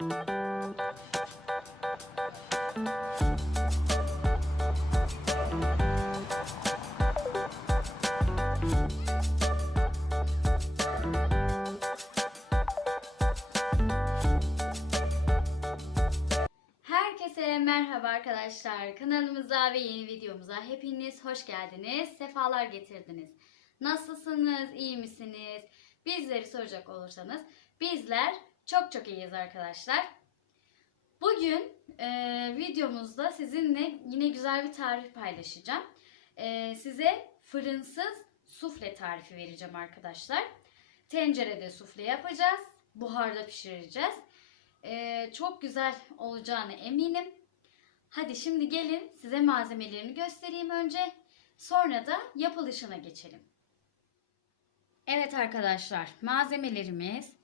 Herkese merhaba arkadaşlar. Kanalımıza ve yeni videomuza hepiniz hoş geldiniz. Sefalar getirdiniz. Nasılsınız? iyi misiniz? Bizleri soracak olursanız bizler çok çok iyiyiz arkadaşlar. Bugün e, videomuzda sizinle yine güzel bir tarif paylaşacağım. E, size fırınsız sufle tarifi vereceğim arkadaşlar. Tencerede sufle yapacağız. Buharda pişireceğiz. Ee, çok güzel olacağını eminim. Hadi şimdi gelin size malzemelerini göstereyim önce. Sonra da yapılışına geçelim. Evet arkadaşlar malzemelerimiz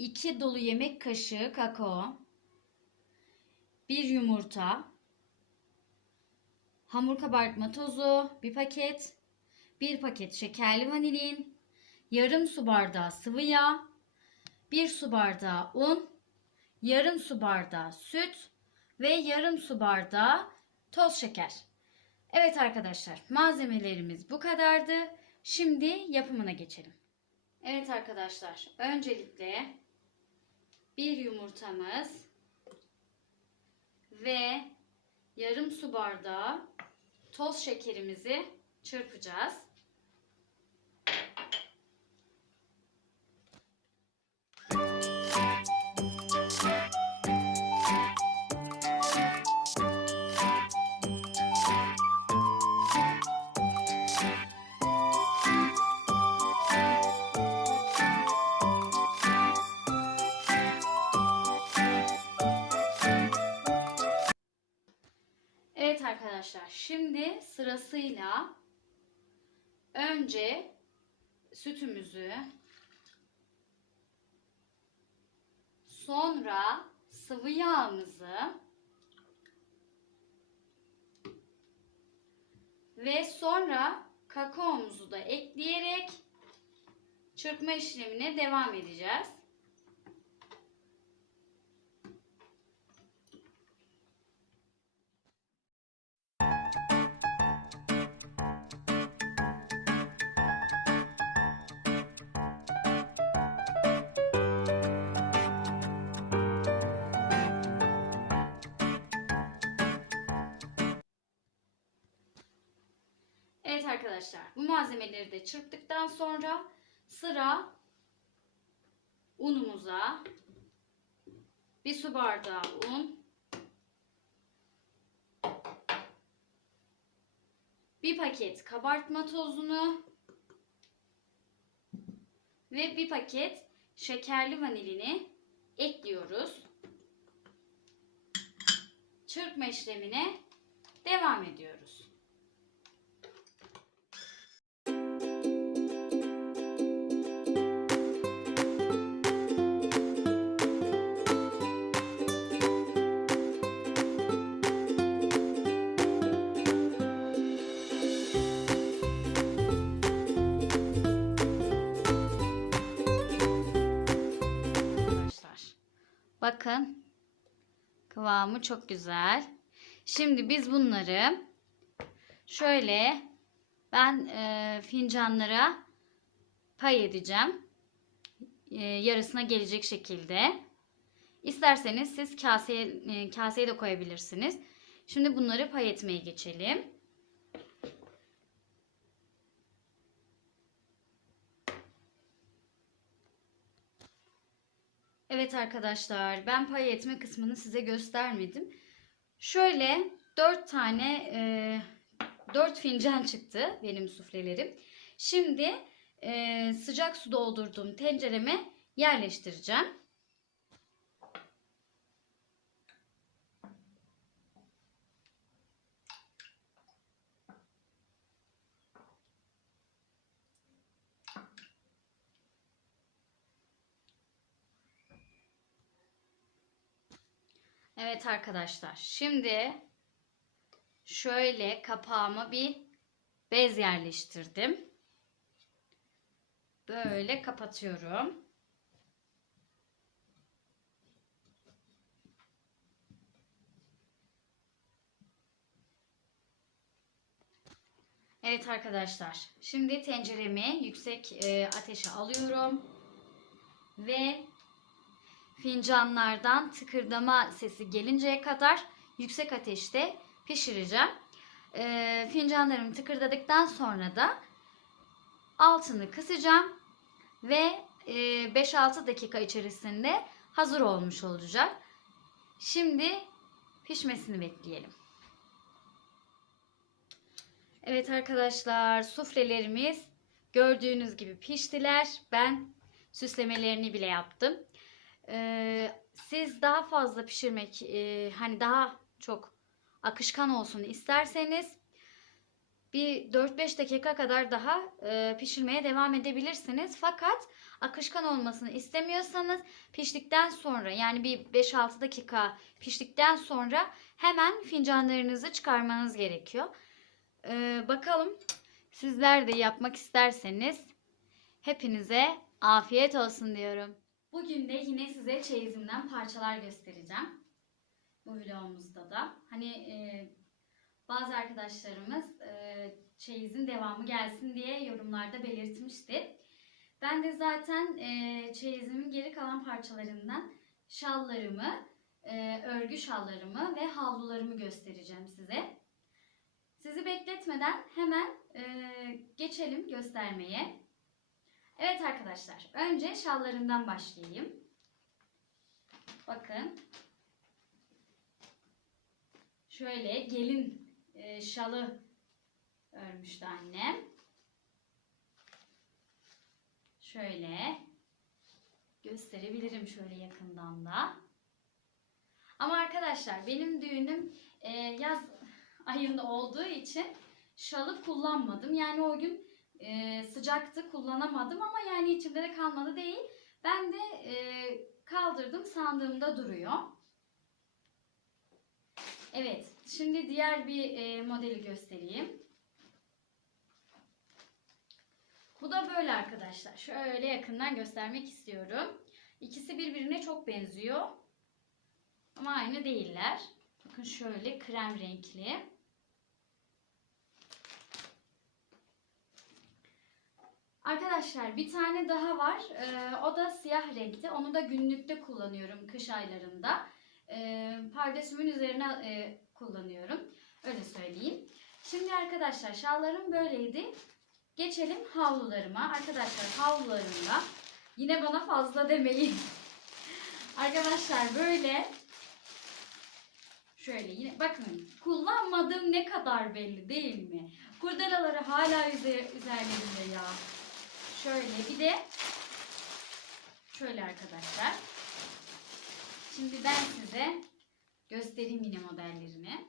2 dolu yemek kaşığı kakao, 1 yumurta, hamur kabartma tozu, 1 paket, 1 paket şekerli vanilin, yarım su bardağı sıvı yağ, 1 su bardağı un, yarım su bardağı süt ve yarım su bardağı toz şeker. Evet arkadaşlar malzemelerimiz bu kadardı. Şimdi yapımına geçelim. Evet arkadaşlar öncelikle bir yumurtamız ve yarım su bardağı toz şekerimizi çırpacağız. Arkadaşlar şimdi sırasıyla önce sütümüzü sonra sıvı yağımızı ve sonra kakaomuzu da ekleyerek çırpma işlemine devam edeceğiz. Evet arkadaşlar bu malzemeleri de çırptıktan sonra sıra unumuza bir su bardağı un bir paket kabartma tozunu ve bir paket şekerli vanilini ekliyoruz. Çırpma işlemine devam ediyoruz. Bakın. Kıvamı çok güzel. Şimdi biz bunları şöyle ben e, fincanlara pay edeceğim. E, yarısına gelecek şekilde. İsterseniz siz kaseye, e, kaseye de koyabilirsiniz. Şimdi bunları pay etmeye geçelim. Evet arkadaşlar ben pay etme kısmını size göstermedim. Şöyle 4 tane e, 4 fincan çıktı benim suflelerim. Şimdi e, sıcak su doldurduğum tencereme yerleştireceğim. Evet arkadaşlar. Şimdi şöyle kapağıma bir bez yerleştirdim. Böyle kapatıyorum. Evet arkadaşlar. Şimdi tenceremi yüksek e, ateşe alıyorum. Ve fincanlardan tıkırdama sesi gelinceye kadar yüksek ateşte pişireceğim. E, fincanlarım tıkırdadıktan sonra da altını kısacağım ve e, 5-6 dakika içerisinde hazır olmuş olacak. Şimdi pişmesini bekleyelim. Evet arkadaşlar suflelerimiz gördüğünüz gibi piştiler. Ben süslemelerini bile yaptım. Ee, siz daha fazla pişirmek e, hani daha çok akışkan olsun isterseniz bir 4-5 dakika kadar daha e, pişirmeye devam edebilirsiniz. Fakat akışkan olmasını istemiyorsanız piştikten sonra yani bir 5-6 dakika piştikten sonra hemen fincanlarınızı çıkarmanız gerekiyor. Ee, bakalım sizler de yapmak isterseniz hepinize afiyet olsun diyorum. Bugün de yine size çeyizimden parçalar göstereceğim. Bu vlogumuzda da. Hani e, bazı arkadaşlarımız e, çeyizin devamı gelsin diye yorumlarda belirtmişti. Ben de zaten e, çeyizimin geri kalan parçalarından şallarımı, e, örgü şallarımı ve havlularımı göstereceğim size. Sizi bekletmeden hemen e, geçelim göstermeye. Evet arkadaşlar, önce şallarından başlayayım. Bakın. Şöyle gelin e, şalı örmüştü annem. Şöyle gösterebilirim şöyle yakından da. Ama arkadaşlar benim düğünüm e, yaz ayında olduğu için şalı kullanmadım. Yani o gün e, sıcaktı kullanamadım ama yani içimde de kalmadı değil. Ben de e, kaldırdım sandığımda duruyor. Evet şimdi diğer bir e, modeli göstereyim. Bu da böyle arkadaşlar. Şöyle yakından göstermek istiyorum. İkisi birbirine çok benziyor. Ama aynı değiller. Bakın şöyle krem renkli. Arkadaşlar bir tane daha var. Ee, o da siyah renkte. Onu da günlükte kullanıyorum kış aylarında. Ee, pardesümün üzerine e, kullanıyorum. Öyle söyleyeyim. Şimdi arkadaşlar şallarım böyleydi. Geçelim havlularıma. Arkadaşlar havlularımda yine bana fazla demeyin. arkadaşlar böyle şöyle yine bakın kullanmadığım ne kadar belli değil mi? Kurdelaları hala üzerlerinde ya. Şöyle bir de şöyle arkadaşlar. Şimdi ben size göstereyim yine modellerini.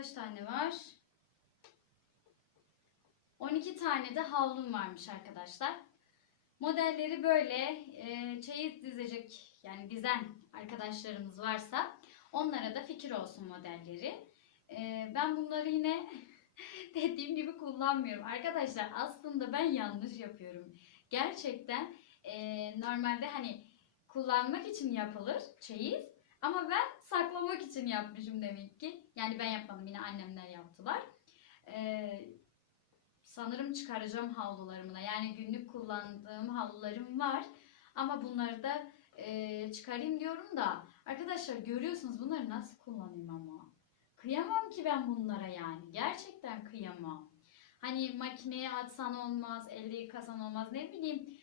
Kaç tane var? 12 tane de havlum varmış arkadaşlar. Modelleri böyle e, çeyiz dizecek yani dizen arkadaşlarımız varsa onlara da fikir olsun modelleri. E, ben bunları yine dediğim gibi kullanmıyorum. Arkadaşlar aslında ben yanlış yapıyorum. Gerçekten e, normalde hani kullanmak için yapılır çeyiz ama ben saklamak için yapmışım demek ki. Yani ben yapmadım yine annemler yaptılar. Ee, sanırım çıkaracağım havlularımı da. Yani günlük kullandığım havlularım var. Ama bunları da e, çıkarayım diyorum da. Arkadaşlar görüyorsunuz bunları nasıl kullanayım ama. Kıyamam ki ben bunlara yani. Gerçekten kıyamam. Hani makineye atsan olmaz, elde yıkasan olmaz ne bileyim.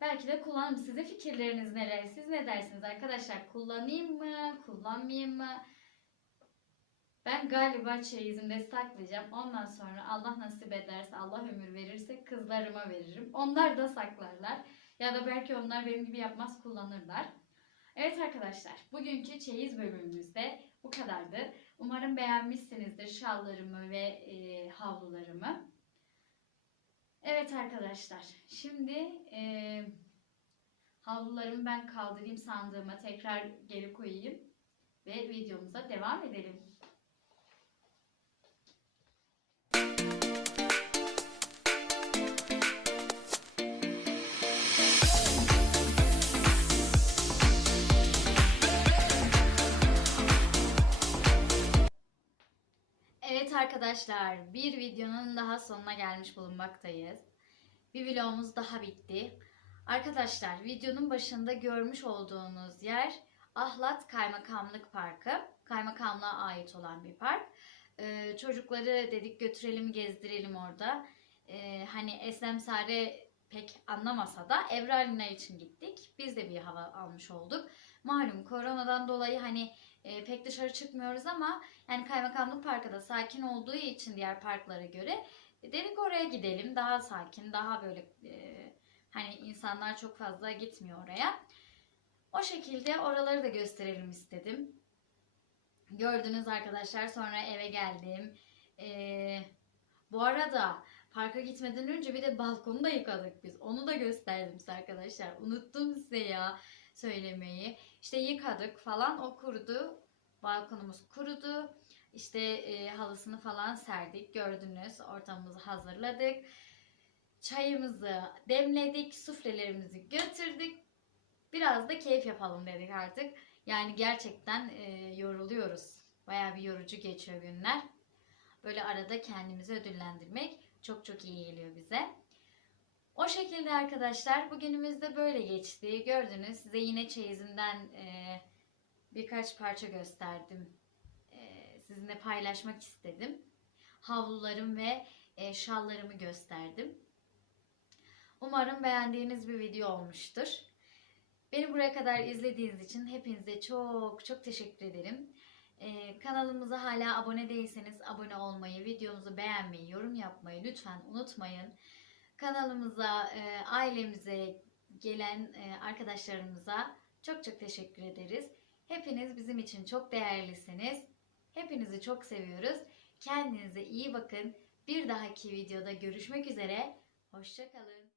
Belki de kullanırım. Size fikirleriniz neler? Siz ne dersiniz arkadaşlar? Kullanayım mı? Kullanmayayım mı? Ben galiba çeyizimde saklayacağım. Ondan sonra Allah nasip ederse, Allah ömür verirse kızlarıma veririm. Onlar da saklarlar. Ya da belki onlar benim gibi yapmaz kullanırlar. Evet arkadaşlar, bugünkü çeyiz bölümümüzde bu kadardı. Umarım beğenmişsinizdir şallarımı ve e, havlularımı. Evet arkadaşlar, şimdi e, havlularımı ben kaldırayım sandığıma tekrar geri koyayım ve videomuza devam edelim. Arkadaşlar, bir videonun daha sonuna gelmiş bulunmaktayız. Bir vlogumuz daha bitti. Arkadaşlar, videonun başında görmüş olduğunuz yer Ahlat Kaymakamlık Parkı. Kaymakamlığa ait olan bir park. Ee, çocukları dedik götürelim, gezdirelim orada. Ee, hani Eslem Sare pek anlamasa da Evralina için gittik. Biz de bir hava almış olduk. Malum koronadan dolayı hani e, pek dışarı çıkmıyoruz ama yani Kaymakamlık Parkı da sakin olduğu için diğer parklara göre e, dedik oraya gidelim. Daha sakin, daha böyle e, hani insanlar çok fazla gitmiyor oraya. O şekilde oraları da gösterelim istedim. Gördünüz arkadaşlar sonra eve geldim. E, bu arada parka gitmeden önce bir de balkonu da yıkadık biz. Onu da gösterdim size arkadaşlar. Unuttum size ya söylemeyi. İşte yıkadık falan o kurudu. Balkonumuz kurudu. İşte e, halısını falan serdik. Gördünüz ortamımızı hazırladık. Çayımızı demledik. Suflelerimizi götürdük. Biraz da keyif yapalım dedik artık. Yani gerçekten e, yoruluyoruz. Bayağı bir yorucu geçiyor günler. Böyle arada kendimizi ödüllendirmek çok çok iyi geliyor bize. O şekilde arkadaşlar bugünümüz de böyle geçti. Gördünüz size yine çeyizimden e, birkaç parça gösterdim. E, sizinle paylaşmak istedim. Havlularım ve e, şallarımı gösterdim. Umarım beğendiğiniz bir video olmuştur. Beni buraya kadar izlediğiniz için hepinize çok çok teşekkür ederim. Ee, kanalımıza hala abone değilseniz abone olmayı, videomuzu beğenmeyi, yorum yapmayı lütfen unutmayın. Kanalımıza, e, ailemize gelen e, arkadaşlarımıza çok çok teşekkür ederiz. Hepiniz bizim için çok değerlisiniz. Hepinizi çok seviyoruz. Kendinize iyi bakın. Bir dahaki videoda görüşmek üzere. Hoşçakalın.